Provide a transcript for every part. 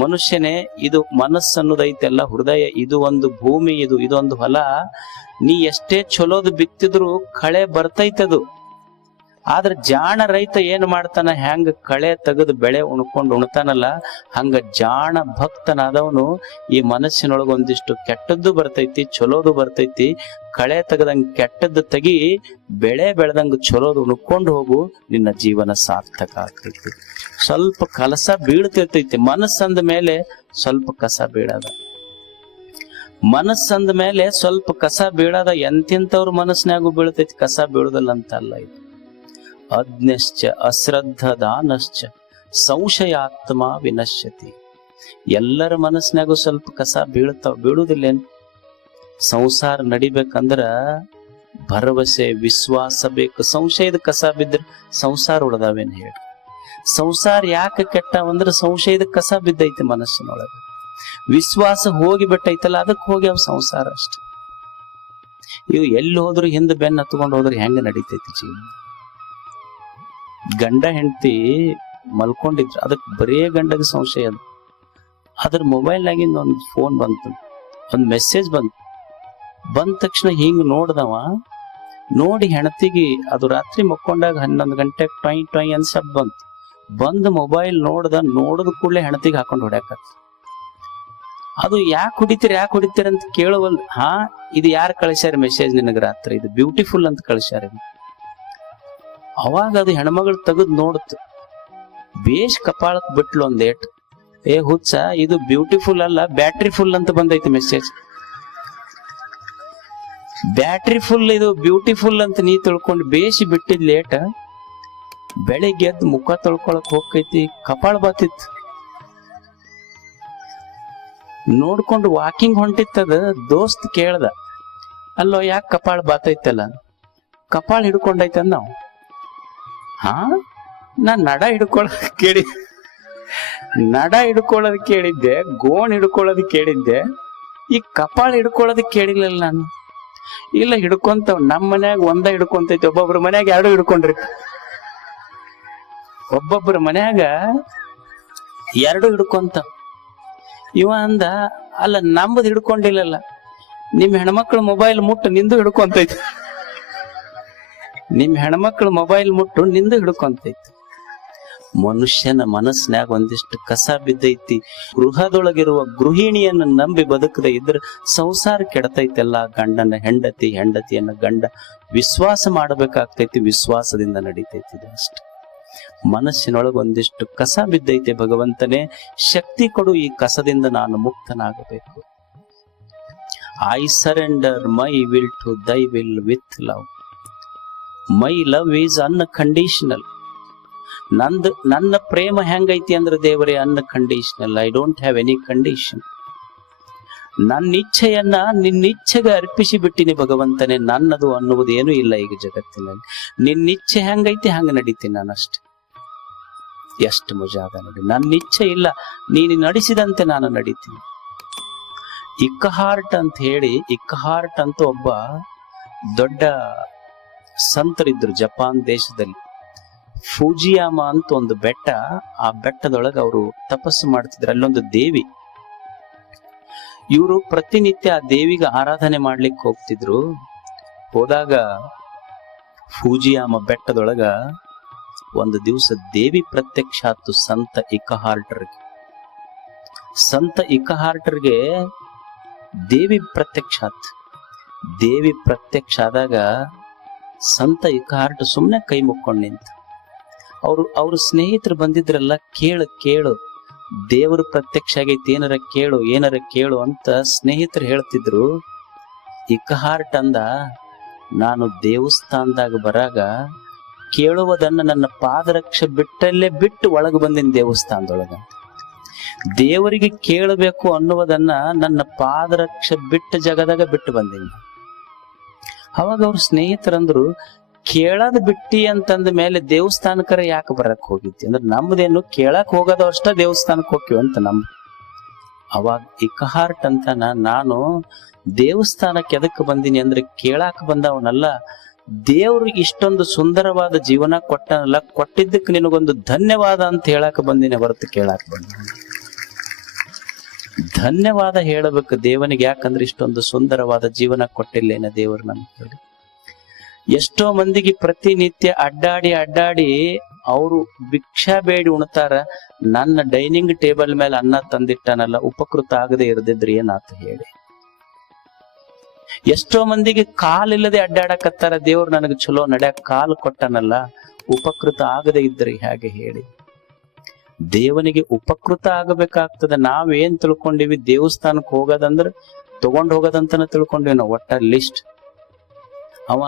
ಮನುಷ್ಯನೇ, ಇದು ಮನಸ್ಸು ಅನ್ನೋದೈತೆಲ್ಲ ಹೃದಯ ಇದು ಒಂದು ಭೂಮಿ, ಇದು, ಇದೊಂದು ಹೊಲ. ನೀ ಎಷ್ಟೇ ಚಲೋದು ಬಿತ್ತಿದ್ರು ಕಳೆ ಬರ್ತೈತದು. ಆದ್ರ ಜಾಣ ರೈತ ಏನ್ ಮಾಡ್ತಾನ? ಹೆಂಗ ಕಳೆ ತೆಗೆದು ಬೆಳೆ ಉಣ್ಕೊಂಡು ಉಣ್ತಾನಲ್ಲ, ಹಂಗ ಜಾಣ ಭಕ್ತನಾದವನು ಈ ಮನಸ್ಸಿನೊಳಗ ಒಂದಿಷ್ಟು ಕೆಟ್ಟದ್ದು ಬರ್ತೈತಿ, ಚಲೋದು ಬರ್ತೈತಿ. ಕಳೆ ತೆಗದಂಗ ಕೆಟ್ಟದ್ದು ತೆಗಿ, ಬೆಳೆ ಬೆಳೆದಂಗ ಚಲೋದು ಉಣ್ಕೊಂಡು ಹೋಗು, ನಿನ್ನ ಜೀವನ ಸಾರ್ಥಕ ಆಗ್ತೈತಿ. ಸ್ವಲ್ಪ ಕಲಸ ಬೀಳ್ತಿರ್ತೈತಿ. ಮನಸ್ಸಂದ ಮೇಲೆ ಸ್ವಲ್ಪ ಕಸ ಬೀಳದ. ಮನಸ್ಸಂದ ಮೇಲೆ ಸ್ವಲ್ಪ ಕಸ ಬೀಳದ ಎಂತಿಂತವ್ರ ಮನಸ್ಸಿನಾಗೂ ಬೀಳ್ತೈತಿ. ಕಸ ಬೀಳದಲ್ಲ ಅಂತಲ್ಲ ಇದು. ಅಜ್ಞಶ್ಚ ಅಶ್ರದ್ಧದಾನಶ್ಚ, ಸಂಶಯಾತ್ಮ ವಿನಶ್ಯತಿ. ಎಲ್ಲರ ಮನಸ್ಸಿನಾಗೂ ಸ್ವಲ್ಪ ಕಸ ಬೀಳ್ತಾವ ಬೀಳುವುದಿಲ್ಲೇನು? ಸಂಸಾರ ನಡಿಬೇಕಂದ್ರ ಭರವಸೆ, ವಿಶ್ವಾಸ ಬೇಕು. ಸಂಶಯದ ಕಸ ಬಿದ್ರ ಸಂಸಾರ ಉಳ್ದಾವೇನ್ ಹೇಳಿ? ಸಂಸಾರ ಯಾಕೆ ಕೆಟ್ಟವಂದ್ರ ಸಂಶಯದ ಕಸ ಬಿದ್ದೈತಿ ಮನಸ್ಸಿನೊಳಗ. ವಿಶ್ವಾಸ ಹೋಗಿ ಬಿಟ್ಟೈತಲ್ಲ, ಅದಕ್ಕೆ ಹೋಗಿ ಅವ್ ಸಂಸಾರ ಅಷ್ಟೆ. ಇವು ಎಲ್ಲಿ ಹೋದ್ರು ಹಿಂದೆ ಬೆನ್ನ ಹತ್ಕೊಂಡು ಹೋದ್ರೆ ಹೆಂಗ ನಡೀತೈತಿ ಜೀವನ? ಗಂಡ ಹೆಂಡತಿ ಮಲ್ಕೊಂಡಿದ್ರು. ಅದಕ್ಕೆ ಬರೇ ಗಂಡದ ಸಂಶಯ ಅದು. ಅದ್ರ ಮೊಬೈಲ್ನಾಗಿಂದ ಒಂದು ಫೋನ್ ಬಂತು. ಒಂದು ಮೆಸೇಜ್ ಬಂತು. ಬಂದ ತಕ್ಷಣ ಹಿಂಗ್ ನೋಡ್ದವ, ನೋಡಿ ಹೆಣತಿಗೆ ಅದು ರಾತ್ರಿ ಮಕ್ಕೊಂಡಾಗ ಹನ್ನೊಂದು ಗಂಟೆ ಟೊಯ್ ಟೊಯ್ ಅಂತ ಸಬ್ ಬಂತು. ಬಂದ್ ಮೊಬೈಲ್ ನೋಡ್ದ, ನೋಡಿದ ಕೂಡಲೇ ಹೆಣತಿಗೆ ಹಾಕೊಂಡು ಹೊಡ್ಯಾಕ ಅದು ಯಾಕೆ ಹೊಡಿತೀರಿ ಯಾಕೆ ಹೊಡಿತೀರಿ ಅಂತ ಕೇಳುವಲ್ ಹಾ, ಇದು ಯಾರು ಕಳಿಸ್ಯಾರ ಮೆಸೇಜ್ ನಿನಗೆ ರಾತ್ರಿ? ಇದು ಬ್ಯೂಟಿಫುಲ್ ಅಂತ ಕಳಿಸ್ಯಾರ ಇದು. ಅವಾಗ ಅದು ಹೆಣ್ಮಗಳು ತೆಗೆದು ನೋಡ್ತು. ಬೇಷ್ ಕಪಾಳಕ್ಕೆ ಬಿಟ್ಲು ಒಂದ್ ಏಟ್ ಏ ಹುಚ್ಚ, ಇದು ಬ್ಯೂಟಿಫುಲ್ ಅಲ್ಲ, ಬ್ಯಾಟ್ರಿ ಫುಲ್ ಅಂತ ಬಂದೈತಿ ಮೆಸೇಜ್. ಬ್ಯಾಟ್ರಿ ಫುಲ್, ಇದು ಬ್ಯೂಟಿಫುಲ್ ಅಂತ ನೀ ತೊಳ್ಕೊಂಡು ಬೇಸಿ ಬಿಟ್ಟಿದ್ ಲೇಟ್, ಬೆಳಿಗ್ಗೆ ಎದ್ದು ಮುಖ ತೊಳ್ಕೊಳಕ್ ಹೋಗ್ತೈತಿ, ಕಪಾಳ ಬಾತಿತ್ತು ನೋಡ್ಕೊಂಡು ವಾಕಿಂಗ್ ಹೊಂಟಿತ್ತದ ದೋಸ್ತ್ ಕೇಳ್ದ, ಅಲ್ಲೋ, ಯಾಕೆ ಕಪಾಳ ಬಾತೈತಲ್ಲ? ಕಪಾಳ ಹಿಡ್ಕೊಂಡೈತೆ ನಾವು? ಹಾ? ನಾ ನಡ ಹಿಡ್ಕೊಳ್ಳೋದ್ ಕೇಳಿ. ನಡ ಹಿಡ್ಕೊಳ್ಳೋದ್ ಕೇಳಿದ್ದೆ, ಗೋಣ್ ಹಿಡ್ಕೊಳ್ಳೋದ್ ಕೇಳಿದ್ದೆ. ಈ ಕಪಾಳ ಹಿಡ್ಕೊಳ್ಳೋದ್ ಕೇಳಿಲ್ಲ ನಾನು. ಇಲ್ಲ ಹಿಡ್ಕೊಂತ ನಮ್ ಮನ್ಯಾಗ ಒಂದ ಹಿಡ್ಕೊಂತೈತಿ, ಒಬ್ಬೊಬ್ರ ಮನ್ಯಾಗ ಎರಡು ಹಿಡ್ಕೊಂಡ್ರಿ. ಒಬ್ಬೊಬ್ರ ಮನ್ಯಾಗ ಎರಡು ಹಿಡ್ಕೊಂತ ಇವ ಅಂದ, ಅಲ್ಲ ನಮ್ಮದ್ ಹಿಡ್ಕೊಂಡಿಲ್ಲಲ್ಲ. ನಿಮ್ ಹೆಣ್ಮಕ್ಳು ಮೊಬೈಲ್ ಮುಟ್ಟು ನಿಂದು ಹಿಡ್ಕೊಂತೈತಿ. ನಿಮ್ ಹೆಣ್ಮಕ್ಳು ಮೊಬೈಲ್ ಮುಟ್ಟು ನಿಂದ ಹಿಡ್ಕೊಂತೈತಿ. ಮನುಷ್ಯನ ಮನಸ್ಸಿನಾಗ ಒಂದಿಷ್ಟು ಕಸ ಬಿದ್ದೈತಿ. ಗೃಹದೊಳಗಿರುವ ಗೃಹಿಣಿಯನ್ನ ನಂಬಿ ಬದುಕದೆ ಇದ್ರೆ ಸಂಸಾರ ಕೆಡತೈತೆಲ್ಲ ಗಂಡನ ಹೆಂಡತಿ, ಹೆಂಡತಿಯನ್ನ ಗಂಡ ವಿಶ್ವಾಸ ಮಾಡಬೇಕಾಗ್ತೈತಿ, ವಿಶ್ವಾಸದಿಂದ ನಡೀತೈತಿ ಅಷ್ಟೆ. ಮನಸ್ಸಿನೊಳಗೆ ಒಂದಿಷ್ಟು ಕಸ ಬಿದ್ದೈತೆ ಭಗವಂತನೇ, ಶಕ್ತಿ ಕೊಡು ಈ ಕಸದಿಂದ ನಾನು ಮುಕ್ತನಾಗಬೇಕು. I surrender my will to thy will with love my love is unconditional ನಂದು, ನನ್ನ ಪ್ರೇಮ ಹೆಂಗೈತಿ ಅಂದ್ರೆ ದೇವರೇ unconditional I don't have any condition ನನ್ನ ಇಚ್ಛೆಯನ್ನ ನಿನ್ನ ಇಚ್ಛೆಗೆ ಅರ್ಪಿಸಿ ಬಿಟ್ಟಿನಿ ಭಗವಂತನೇ, ನನ್ನದು ಅನ್ನುವುದು ಏನೂ ಇಲ್ಲ ಈಗ ಜಗತ್ತಿನಲ್ಲಿ. ನಿನ್ನ ಇಚ್ಛೆ ಹೆಂಗೈತಿ, ಹಂಗ ನಡೀತೀನಿ ನಾನು ಅಷ್ಟೆ ಎಷ್ಟು ಅದ ನೋಡಿ. ನನ್ನ ಇಚ್ಛೆ ಇಲ್ಲ, ನೀನು ನಡೆಸಿದಂತೆ ನಾನು ನಡೀತೀನಿ. ಇಕ್ಕಹಾರ್ಟ್ ಅಂತ ಹೇಳಿ, ಇಕ್ಕಹಾರ್ಟ್ ಅಂತ ಒಬ್ಬ ದೊಡ್ಡ ಸಂತರಿದ್ರು ಜಪಾನ್ ದೇಶದಲ್ಲಿ. ಫೂಜಿಯಾಮ ಅಂತ ಒಂದು ಬೆಟ್ಟ, ಆ ಬೆಟ್ಟದೊಳಗೆ ಅವರು ತಪಸ್ಸು ಮಾಡ್ತಿದ್ರು. ಅಲ್ಲೊಂದು ದೇವಿ. ಇವರು ಪ್ರತಿನಿತ್ಯ ಆ ದೇವಿಗೆ ಆರಾಧನೆ ಮಾಡ್ಲಿಕ್ಕೆ ಹೋಗ್ತಿದ್ರು. ಹೋದಾಗ ಫೂಜಿಯಾಮ ಬೆಟ್ಟದೊಳಗ ಒಂದು ದಿವಸ ದೇವಿ ಪ್ರತ್ಯಕ್ಷ ಆತು ಸಂತ ಇಕಹಾರ್ಟರ್ಗೆ. ಸಂತ ಇಕಹಾರ್ಟರ್ಗೆ ದೇವಿ ಪ್ರತ್ಯಕ್ಷ ಆತ್ ದೇವಿ ಪ್ರತ್ಯಕ್ಷ ಆದಾಗ ಸಂತ ಕಾರ್ಟ್ ಸುಮ್ಮನೆ ಕೈ ಮುಕ್ಕೊಂಡು ನಿಂತ. ಅವರು, ಅವ್ರ ಸ್ನೇಹಿತರು ಬಂದಿದ್ರಲ್ಲ ಕೇಳು ಕೇಳು. ದೇವರು ಪ್ರತ್ಯಕ್ಷ ಆಗೈತಿ, ಏನಾರ ಕೇಳು ಏನಾರ ಕೇಳು ಅಂತ ಸ್ನೇಹಿತರು ಹೇಳ್ತಿದ್ರು. ಇಕಹಾರ್ಟ್ ಅಂದ, ನಾನು ದೇವಸ್ಥಾನದಾಗ ಬರಾಗ ಕೇಳುವುದನ್ನ ನನ್ನ ಪಾದರಕ್ಷ ಬಿಟ್ಟಲ್ಲೇ ಬಿಟ್ಟು ಒಳಗೆ ಬಂದಿನ ದೇವಸ್ಥಾನದೊಳಗ. ದೇವರಿಗೆ ಕೇಳಬೇಕು ಅನ್ನುವುದನ್ನ ನನ್ನ ಪಾದರಕ್ಷ ಬಿಟ್ಟ ಜಗದಾಗ ಬಿಟ್ಟು ಬಂದೀನಿ. ಅವಾಗ ಅವ್ರ ಸ್ನೇಹಿತರಂದ್ರು, ಕೇಳದ್ ಬಿಟ್ಟಿ ಅಂತಂದ ಮೇಲೆ ದೇವಸ್ಥಾನಕರ ಯಾಕೆ ಬರಕ್ ಹೋಗಿದ್ದಿ? ಅಂದ್ರೆ ನಮ್ದೇನು ಕೇಳಕ್ ಹೋಗೋದು ಅಷ್ಟ ದೇವಸ್ಥಾನಕ್ಕೆ ಹೋಗ್ತೀವಿ ಅಂತ ನಮ್ ಅವಾಗ ಇಕಹಾರ್ಟ್ ಅಂತಾನ ನಾನು ದೇವಸ್ಥಾನಕ್ಕೆ ಎದಕ್ಕೆ ಬಂದೀನಿ ಅಂದ್ರೆ ಕೇಳಾಕ ಬಂದವನಲ್ಲ, ದೇವ್ರು ಇಷ್ಟೊಂದು ಸುಂದರವಾದ ಜೀವನ ಕೊಟ್ಟನಲ್ಲ ಕೊಟ್ಟಿದ್ದಕ್ಕೆ ನಿನಗೊಂದು ಧನ್ಯವಾದ ಅಂತ ಹೇಳಾಕ ಬಂದಿನಿ ಹೊರತು ಕೇಳಾಕ ಬಂದ ಧನ್ಯವಾದ ಹೇಳಬೇಕು. ದೇವನಿಗೆ ಯಾಕಂದ್ರೆ ಇಷ್ಟೊಂದು ಸುಂದರವಾದ ಜೀವನ ಕೊಟ್ಟಿಲ್ಲೇನ ದೇವರು ನಮ್ಗೆ ಹೇಳಿ. ಎಷ್ಟೋ ಮಂದಿಗೆ ಪ್ರತಿನಿತ್ಯ ಅಡ್ಡಾಡಿ ಅಡ್ಡಾಡಿ ಅವರು ಭಿಕ್ಷಾ ಬೇಡಿ ಉಣ್ತಾರ. ನನ್ನ ಡೈನಿಂಗ್ ಟೇಬಲ್ ಮೇಲೆ ಅನ್ನ ತಂದಿಟ್ಟನಲ್ಲ, ಉಪಕೃತ ಆಗದೆ ಇರದಿದ್ರಿ ಏನಾತ ಹೇಳಿ. ಎಷ್ಟೋ ಮಂದಿಗೆ ಕಾಲಿಲ್ಲದೆ ಅಡ್ಡಾಡಕತ್ತಾರ ದೇವ್ರು ನನಗೆ ಚಲೋ ನಡ್ಯಾಕ ಕಾಲು ಕೊಟ್ಟನಲ್ಲ, ಉಪಕೃತ ಆಗದೆ ಇದ್ರಿ ಹೇಗೆ ಹೇಳಿ. ದೇವನಿಗೆ ಉಪಕೃತ ಆಗಬೇಕಾಗ್ತದೆ. ನಾವೇನ್ ತಿಳ್ಕೊಂಡಿವಿ? ದೇವಸ್ಥಾನಕ್ಕೆ ಹೋಗೋದಂದ್ರೆ ತಗೊಂಡು ಹೋಗೋದಂತನ ತಿಳ್ಕೊಂಡಿವಿ ನಾವು, ಒಟ್ಟ ಲಿಸ್ಟ್ ಅವ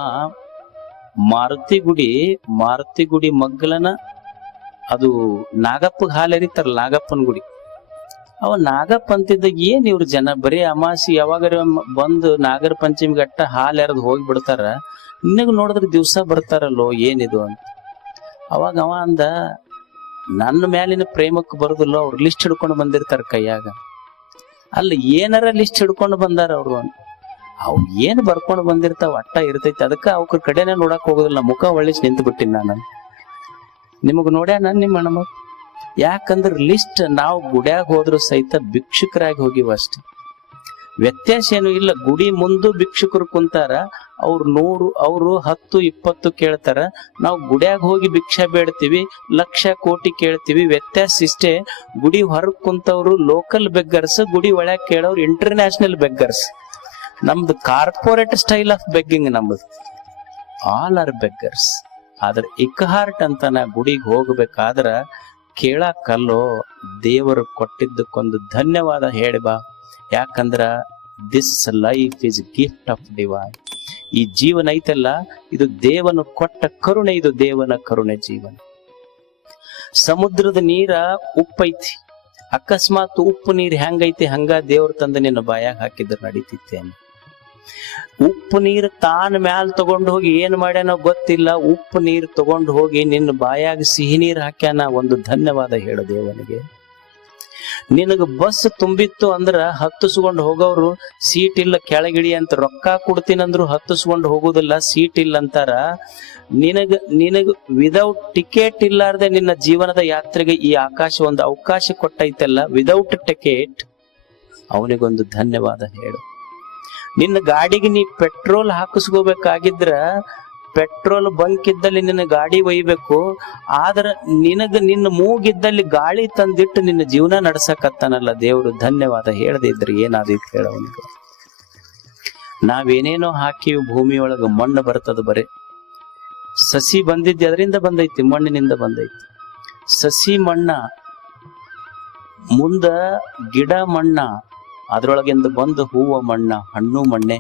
ಮಾರುತಿ ಗುಡಿ ಮಾರುತಿ ಗುಡಿ ಮಗ್ಗಲನ ಅದು ನಾಗಪ್ಪ ಹಾಲೆರಿತಾರ ನಾಗಪ್ಪನ ಗುಡಿ. ಅವ ನಾಗಪ್ಪ ಅಂತಿದ್ದ ಏನ್ ಇವ್ರ ಜನ? ಬರೀ ಅಮಾಸಿ ಯಾವಾಗ ಬಂದು ನಾಗರ ಪಂಚಮಿ ಅಟ್ಟ ಹಾಲು ಎರೆದು ಹೋಗಿ ಬಿಡ್ತಾರ ನೋಡಿದ್ರೆ ದಿವ್ಸ ಬರ್ತಾರಲ್ಲೋ, ಏನಿದು ಅಂತ. ಅವಾಗ ಅವ ಅಂದ ನನ್ನ ಮ್ಯಾಲಿನ ಪ್ರೇಮಕ್ಕೆ ಬರುದಿಲ್ಲ, ಅವ್ರು ಲಿಸ್ಟ್ ಹಿಡ್ಕೊಂಡು ಬಂದಿರ್ತಾರ ಕೈಯಾಗ. ಅಲ್ಲ ಏನಾರ ಲಿಸ್ಟ್ ಹಿಡ್ಕೊಂಡು ಬಂದಾರ ಅವ್ರು. ಅವ್ ಏನ್ ಬರ್ಕೊಂಡು ಬಂದಿರ್ತಾವ, ಅಟ್ಟ ಇರ್ತೈತಿ. ಅದಕ್ಕ ಅವ್ರ ಕಡೆನೆ ನೋಡಕ್ ಹೋಗೋದಿಲ್ಲ, ಮುಖ ಒಳ್ಳಿಸ್ ನಿಂತು ಬಿಟ್ಟಿನಿ ನಾನು. ನಿಮಗ್ ನೋಡ್ಯಾನ ನಿಮ್ಮ ಅಣ್ಣ ಯಾಕಂದ್ರ ಲಿಸ್ಟ್ ನಾವು ಗುಡ್ಯಾಗ ಹೋದ್ರು ಸಹಿತ ಭಿಕ್ಷುಕರಾಗಿ ಹೋಗಿವ ಅಷ್ಟೇ. ವ್ಯತ್ಯಾಸ ಏನು ಇಲ್ಲ, ಗುಡಿ ಮುಂದೆ ಭಿಕ್ಷುಕರು ಕುಂತಾರ ಅವ್ರು ನೂರು, ಅವರು ಹತ್ತು, ಇಪ್ಪತ್ತು ಕೇಳ್ತಾರ. ನಾವು ಗುಡಿಯಾಗ ಹೋಗಿ ಭಿಕ್ಷೆ ಬೇಡ್ತೀವಿ, ಲಕ್ಷ, ಕೋಟಿ ಕೇಳ್ತೀವಿ. ವ್ಯತ್ಯಾಸ ಇಷ್ಟೇ, ಗುಡಿ ಹೊರಗ್ ಕುಂತವ್ರು ಲೋಕಲ್ ಬೆಗ್ಗರ್ಸ್ ಗುಡಿ ಒಳಗೆ ಕೇಳೋರು ಇಂಟರ್ನ್ಯಾಷನಲ್ ಬೆಗ್ಗರ್ಸ್ ನಮ್ದು ಕಾರ್ಪೊರೇಟ್ ಸ್ಟೈಲ್ ಆಫ್ ಬೆಗ್ಗಿಂಗ್ ನಮ್ದು. ಆಲ್ ಆರ್ ಬೆಗ್ಗರ್ಸ್ ಆದ್ರೆ ಇಕ್ಹಾರ್ಟ್ ಅಂತ ನಾ ಗುಡಿಗೆ ಹೋಗ್ಬೇಕಾದ್ರ ಕೇಳಕ್ಕಲ್ಲೋ, ದೇವರು ಕೊಟ್ಟಿದ್ದಕ್ಕೊಂದು ಧನ್ಯವಾದ ಹೇಳಿ ಬಾ ಯಾಕಂದ್ರ this life is gift of divine ಈ ಜೀವನ ಐತಲ್ಲ, ಇದು ದೇವನು ಕೊಟ್ಟ ಕರುಣೆ, ಇದು ದೇವನ ಕರುಣೆ ಜೀವನ. ಸಮುದ್ರದ ನೀರ ಉಪ್ಪೈತಿ. ಅಕಸ್ಮಾತ್ ಉಪ್ಪು ನೀರ್ ಹೆಂಗೈತಿ, ಹಂಗ ದೇವ್ರ ತಂದ ನಿನ್ನ ಬಾಯಾಗ ಹಾಕಿದ್ರೆ ನಡೀತಿತ್ತೇನೆ. ಉಪ್ಪು ನೀರು ತಾನ ಮ್ಯಾಲ್ ತಗೊಂಡು ಹೋಗಿ ಏನ್ ಮಾಡ್ಯಾನೋ ಗೊತ್ತಿಲ್ಲ, ಉಪ್ಪು ನೀರು ತಗೊಂಡು ಹೋಗಿ ನಿನ್ನ ಬಾಯಾಗ ಸಿಹಿ ನೀರು ಹಾಕ್ಯಾನ, ಒಂದು ಧನ್ಯವಾದ ಹೇಳು ದೇವನಿಗೆ. ನಿನಗ ಬಸ್ ತುಂಬಿತ್ತು ಅಂದ್ರ ಹತ್ತಿಸ್ಕೊಂಡು ಹೋಗೋರು, ಸೀಟ್ ಇಲ್ಲ ಕೆಳಗಿಡಿ ಅಂತ ರೊಕ್ಕ ಕೊಡ್ತೀನಂದ್ರು ಹತ್ತಿಸ್ಕೊಂಡು ಹೋಗೋದಿಲ್ಲ, ಸೀಟ್ ಇಲ್ಲ ಅಂತಾರ. ನಿನಗ ನಿನಗ ವಿದೌಟ್ ಟಿಕೆಟ್ ಇಲ್ಲಾರ್ದೆ ನಿನ್ನ ಜೀವನದ ಯಾತ್ರೆಗೆ ಈ ಆಕಾಶ ಒಂದು ಅವಕಾಶ ಕೊಟ್ಟೈತಲ್ಲ ವಿದೌಟ್ ಟಿಕೆಟ್ ಅವನಿಗೊಂದು ಧನ್ಯವಾದ ಹೇಳು. ನಿನ್ನ ಗಾಡಿಗೆ ನೀ ಪೆಟ್ರೋಲ್ ಹಾಕಿಸ್ಕೋಬೇಕಾಗಿದ್ರ ಪೆಟ್ರೋಲ್ ಬಂಕ್ ಇದ್ದಲ್ಲಿ ನಿನ್ನ ಗಾಡಿ ಒಯ್ಬೇಕು, ಆದ್ರ ನಿನಗ ನಿನ್ನ ಮೂಗಿದ್ದಲ್ಲಿ ಗಾಳಿ ತಂದಿಟ್ಟು ನಿನ್ನ ಜೀವನ ನಡ್ಸಕತ್ತಾನಲ್ಲ ದೇವ್ರು. ಧನ್ಯವಾದ. ಹೇಳದೆ ಇದ್ರೆ ಏನಾದೈತಿ ಹೇಳವನಿಗೆ ನಾವೇನೇನೋ ಹಾಕಿವಿ ಭೂಮಿಯೊಳಗ, ಮಣ್ಣು ಬರ್ತದ ಬರೇ. ಸಸಿ ಬಂದಿದ್ದೆ, ಅದರಿಂದ ಬಂದೈತಿ, ಮಣ್ಣಿನಿಂದ ಬಂದೈತಿ. ಸಸಿ ಮಣ್ಣ, ಮುಂದ ಗಿಡ ಮಣ್ಣ, ಅದ್ರೊಳಗಿಂದ ಬಂದ ಹೂವ ಮಣ್ಣ, ಹಣ್ಣು ಮಣ್ಣೆ.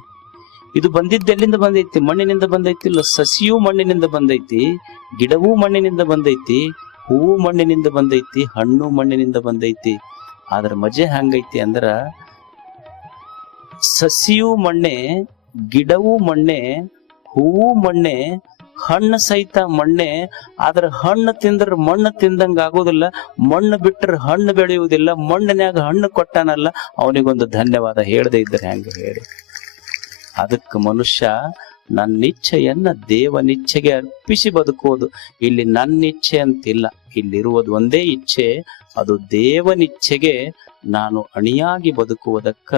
ಇದು ಬಂದಿದ್ದ ಎಲ್ಲಿಂದ ಬಂದೈತಿ? ಮಣ್ಣಿನಿಂದ ಬಂದೈತಿ ಇಲ್ಲ ಸಸಿಯೂ ಮಣ್ಣಿನಿಂದ ಬಂದೈತಿ, ಗಿಡವೂ ಮಣ್ಣಿನಿಂದ ಬಂದೈತಿ, ಹೂವು ಮಣ್ಣಿನಿಂದ ಬಂದೈತಿ, ಹಣ್ಣು ಮಣ್ಣಿನಿಂದ ಬಂದೈತಿ. ಆದ್ರ ಮಜೆ ಹಂಗೈತಿ ಅಂದ್ರ ಸಸಿಯೂ ಮಣ್ಣೆ, ಗಿಡವು ಮಣ್ಣೆ, ಹೂವು ಮಣ್ಣೆ, ಹಣ್ಣು ಸಹಿತ ಮಣ್ಣೆ, ಆದ್ರ ಹಣ್ಣು ತಿಂದ್ರ ಮಣ್ಣು ತಿಂದಂಗ ಆಗೋದಿಲ್ಲ, ಮಣ್ಣು ಬಿಟ್ಟರೆ ಹಣ್ಣು ಬೆಳೆಯುವುದಿಲ್ಲ, ಮಣ್ಣನ್ಯಾಗ ಹಣ್ಣು ಕೊಟ್ಟಾನಲ್ಲ, ಅವನಿಗೊಂದು ಧನ್ಯವಾದ ಹೇಳದೆ ಇದ್ರೆ ಹೆಂಗ ಹೇಳಿ. ಅದಕ್ಕೆ ಮನುಷ್ಯ ನನ್ನ ಇಚ್ಛೆಯನ್ನ ದೇವನಿಚ್ಛೆಗೆ ಅರ್ಪಿಸಿ ಬದುಕೋದು ಇಲ್ಲಿ ನನ್ನ ಇಚ್ಛೆ ಅಂತಿಲ್ಲ. ಇಲ್ಲಿರುವುದು ಒಂದೇ ಇಚ್ಛೆ. ಅದು ದೇವನಿಚ್ಛೆಗೆ ನಾನು ಅಣಿಯಾಗಿ ಬದುಕುವುದಕ್ಕ